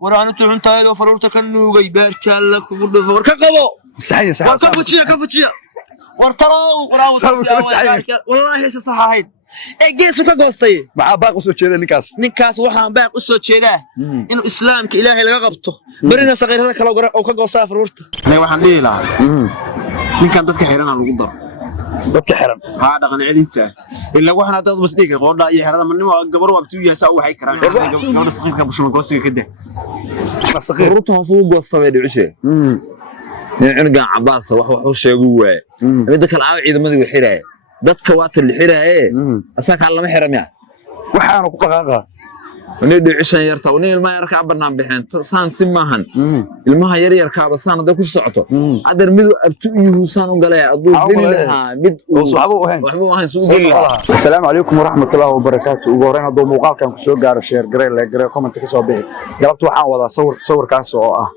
ورانو تحنتايد وفرورتك النوغي بارك الله كبر ورك قبو صحيح كفتشيا ورتراو والله هسه صحاحيد geesu ka goostay maxaa baaq u soo jeeday ninkaas waxaan baaq u soo jeedaa inuu islaamka ilaahay laga qabto barina saqiirada kala gore oo ka goostaa fururta aniga waxaan dhihi lahaa ninkan dadka xiran lagu daro dadka xiran ha dhaqan celinta illa waxaan dad bas dhigay qoodha iyo xirada manimo gabar waqti u yahay waxay karaan gabadha saqiirka bushman goosiga ka dah fururta hoos ugu goostay dhicishay ninkan cabaas wax uu sheegu waay mid kale aa ciidamadii xiray dadka waata la xiraaye asaka lama xiramaya waxaanu ku dhaqaaqa inay dhicishan yarta inay ilmaha yarka banaan bixin saan si maahan ilmaha yar yarka basaan hada ku socoto adar mid abtu iyo saan u galay aduu helilaha mid waxba u ahayn soo gelilaha assalaamu alaykum warahmatullaahi wabarakaatuh ugu horreyn hadoo muuqaalkan ku soo gaaro share garee la garee comment ka soo bixi galabta waxaan wadaa sawirkaas oo ah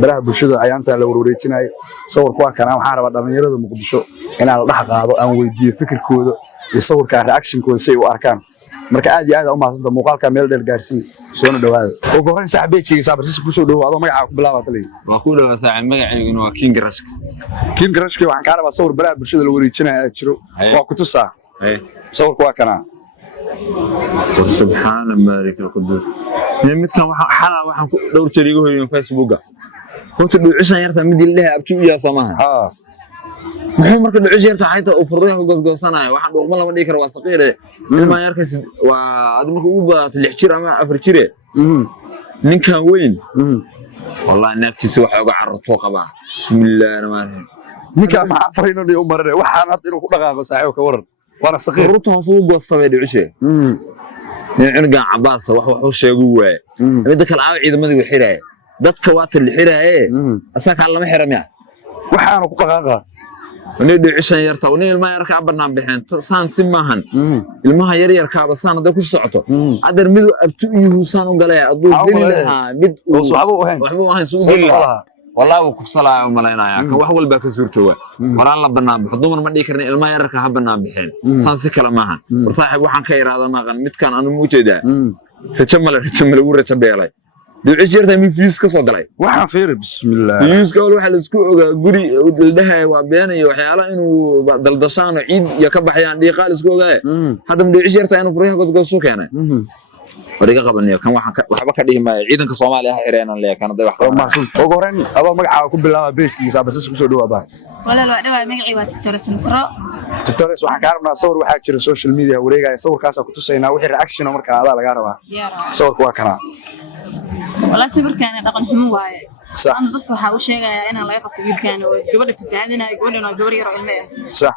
baraha bulshada ayaanta la wareejinay sawirku waa kana waxaan rabaa dhalinyarada Muqdisho inaan la dhax qaado aan weydiiyo fikirkooda iyo sawirka reaction-kooda si ay u arkaan marka aad iyo aad u maasanta muuqaalka meel dheer gaarsiin soo dhawaada ugu horreyn saaxiibkayga sabartiisa ku soo dhawaado magaca ku bilaabata leeyahay waa ku dhawaad saaxiib magaciigu waa King Rashka waxaan ka rabaa sawir baraha bulshada la wareejinay jiro waa ku tusaa sawirku waa kana subhana malik al-qudus midkan waxaan ku dhowr jeer igu hooyo Facebook horta dhuucishan yarta mid ilaahay abti u yahay samaha muxuu marka dhuucishan yarta hayta oo furriyaha goosanayo waxa dhulma lama dhigi karo waa saqiire ilma yarkaas waa ad markuu u baato 6 jir ama 4 jir ninkan weyn wallahi naftiisa waxa uga cararto qaba bismillaahir rahmaanir rahiim ninka ma fariinay u maray waxaan had inuu ku dhaqaaqo saaxiib ka waran waana saqiir furruta hoos ugu goostay dhuucishay ninkan cabaas wax uu sheegu waay mid kale aa ciidamadii xiray dadka waata la xiraaye asaka lama xiramaya waxaanu ku dhaqaaqa inay dhicishan yarta inay ilmaha yarka banaan bixin saan si maahan ilmaha yar yarka basaan hada ku socoto adar mid abtu iyo saan u galay aduu helilaha mid waxba u ahayn soo gelilaha wallahi ku salaayo malaynaya kan wax walba ka suurtoowa waraan la banaan bixin dumar ma dhigi karna ilmaha yarka ha banaan bixin saan si kala maahan war saaxiib waxaan ka iraada maaqan midkan anu u jeedaa rajamala uu rajabeelay duucisirta mi fiis ka soo galay waxaan fiir bismillaah fiis ka waxa la isku ogaa guri daldahay waa been iyo waxyaalo inuu daldashaan ciid iyo ka baxayaan dhiiqaal isku ogaa hadda duucisirta inuu furiyaha godgoosoo keenay wariga qabanayo kan waxba ka dhihi maayo ciidanka Soomaaliya ha xireenan leeyahay day wax maasun ugu horreyn adoo magacaaga ku bilaaba page-kiisa bartiisa ku soo dhawaada walaal waa dhawaad magacii waa Titores Nasro Titores waxaan ka rabnaa sawir waxa jira social media wareegaya sawirkaas ku tusaynaa wixii reaction marka aad laga rabaa sawirku waa kana walaal sawirkan dhaqan xumo waaye aan dadku waxa uu sheegayaa in laga qabto wiilkan oo gabadha fasaadinay gabadhana gabar yar oo ilmo ah sax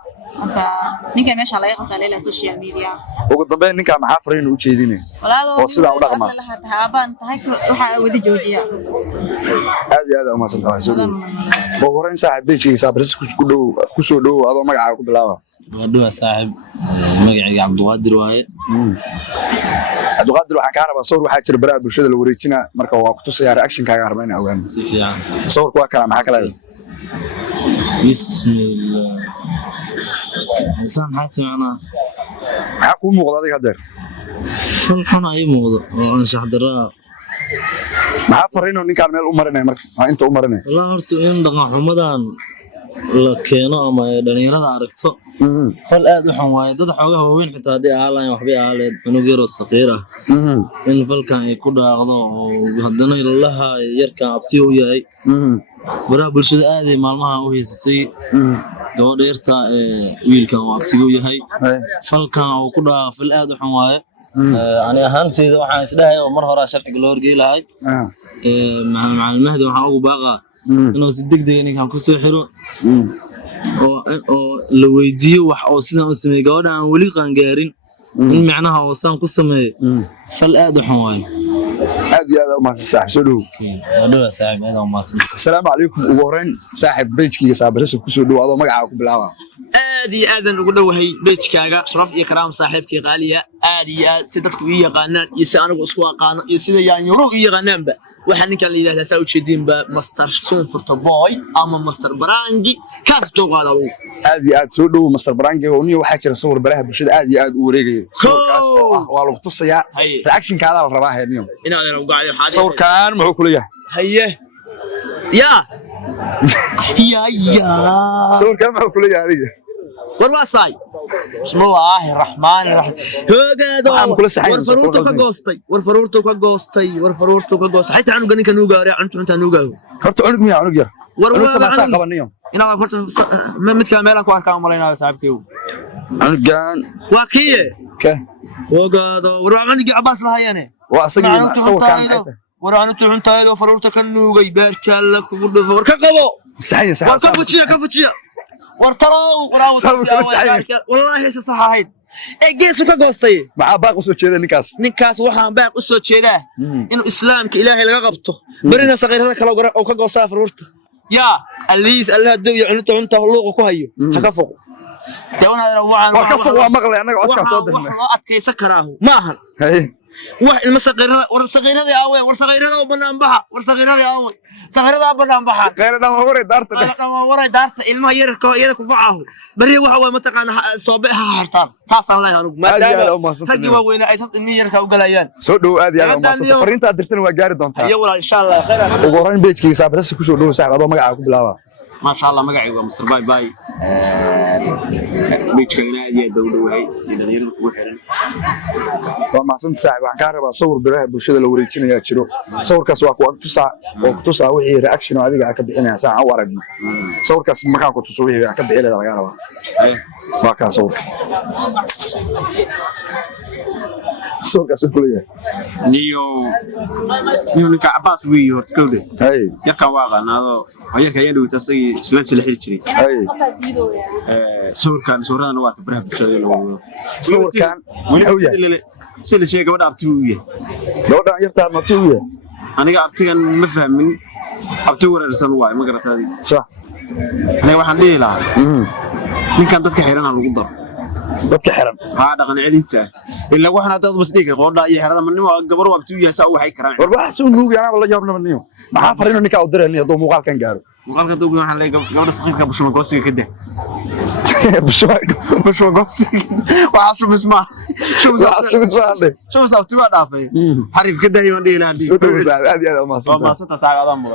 ninka meesha laga qabtaa leeyahay social media ugu dambeyn ninka maxaa fariin u jeedinay oo sida u dhaqma haabaan tahay waxa wadi joojiya aad iyo aad u maasantahay soo dhaw ugu horreyn saaxiibkiisa bartiisa ku soo dhaw adoo magacaaga ku bilaaba waa saaxiib magacayga Cabduqaadir waaye Cabduqaadir waxaan ka rabaa sawir waxa jira baraha bulshada la wareejina marka waa ku tusaya reaction-kaaga rabaa in ogaan si fiican sawirku waa kana maxaa kale bismillaah insan xatimana maxaa ku muuqda adiga hadeer xun ay muuqdo oo anshax daraa maxaa fariino ninkaan meel u marinay marka inta u marinay wallahi horta in dhaqan xumadan la keeno ama dhalinyarada aragto fal aad u xun waaye dad xoogaha waaweyn xitaa hadii aalaan waxbay aaleed cunug yar oo saqiir ah in falkan ay ku dhaaqdo oo haddana ilaha yarka abtiyo u yahay baraha bulshada aad ay maalmaha u haysatay gabadha yarta wiilkan oo abtiyo u yahay falkan oo ku dhaaq fal aad u xun waaye ani ahaanteeda waxaan isdhahay oo mar hore sharciga loo horgeey lahay macallimada waxaan ugu baaqaa inuu si degdeg ninkan ku soo xiro oo la weydiiyo wax oo sidan u sameeyay gabadha aan wali qaan gaarin in macnaha oo san ku sameeyay fal aad u xun waaye aad iyo aad u maasan saaxiib soo dhaw dhawa saaxiib aad u maasan assalaamu alaykum ugu horreyn saaxiib page-kiisa bartiisa ku soo dhaw adoo magacaaga ku bilaaba آدي آدن وقلنا وهي بيتش كاغا شرف إكرام صاحبك غالية آدي سيدتك ويا قانان يسأنا وأسواق قانان يسيد يعني يروح يا قانان بقى وحنا كان اللي له سوي شدين بمستر سون فرتباي أما مستر برانجي كاتو قالوا آدي سودو مستر برانجي وني وحاجة صور براه بشدة آدي وريجي صور كاس والله بتصيا الأكشن كذا الرباح اليوم إن هذا لو قاعد حاجة صور كان معه كلية هيه يا صور كان معه كلية هذه والواساي بسم الله الرحمن الرحيم هو ورفرورتو كغوستي حتى عنو غني كانو غاري عنت عنو غاو horta cunug miyaa cunug yar warwaa ma saa qabanayo ina horta mid ka meel ku arkaa malayna saaxiibkay cunugan waa kiye ka wogado warwaa cunugii cabaas lahayane waa asagii sawirkan ayta warwaa cunugii cuntaaydo faruurta kan nuugay beerka la kugu dhufo war ka qabo saxay war ka fujiya wartalow والله صحاحيد geesu ka goostay maxaa baaq u soo jeeday ninkaas waxaan baaq u soo jeedaa inuu islaamka ilaahay laga qabto barina saqiirada kala gara oo ka goostaa faruurta yaa aliis allah dooyo cunta luuqa ku hayo ha ka foqo deewanada waxaan ka foqo waa maqlay anaga codka soo dirnay wax adkaysa karaahu ma ahan wax ilma saqiirada aaway war saqiirada oo banaan baxa war saqiirada aaway saqiirada banaan baxa qeyrada waray daarta ilmaha yarka iyada ku facaho bari waxa way mataqaan soobeha hartaan saasaan leeyahay anigu maadaama tagi waa weyn ay saas ilmiha yarka u galayaan soo dhow aad iyo aad ma soo fariinta dirtan waa gaari doontaa iyo walaal insha Allah khayr ugu horeyn page-kiisa saabras ku soo dhow saaxib adoo magaca ku bilaaba ما شاء الله مقعي ومستر باي باي بيتك نادي دولوهي dhalinyarada ugu xiran waa maxsan saaxib waxaan ka rabaa sawir biraha bulshada la wareejinayaa jiro sawirkaas waa ku tusaa wixii reaction adiga ka bixinaya saan u aragno sawirkaas markaan ku tuso wixii ka bixinaya laga rabaa waa ka sawirkaas kuleeyahay niyo ninka Abbas wiyo horta kowde yarkan waa qanaado ayarka ayaan dhawta asagii isla xil jiray sawirkan waa ka baraha bulshada sawirkan wuxuu yahay sida sheegay gabadha abtigu yahay gabadha yarta ma abtigu yahay aniga abtigan ma fahmin abtigu wareersan waay ma garataadi sax aniga waxaan dhihi lahaa ninkan dadka xiran lagu daro dadka xiran ha dhaqan celinta ilaa waxna dad bas dhigay qoodha iyo xirada manimo gabar waa abtigu yahay saa waxay karaan war waxa soo nuugi ana la yaabna maniyo maxaa fariino ninka u diray hadoo muuqaalkan gaaro muuqaalka doogu waxaan leeyahay gabadha saqiirka bushma goosiga ka dah bushma goosiga waxa soo misma شو مسوي؟ تبغى دافع حريف كده يوم دينا دي. شو مسوي؟ هذه ما صار. ما صرت أساعد هذا مو.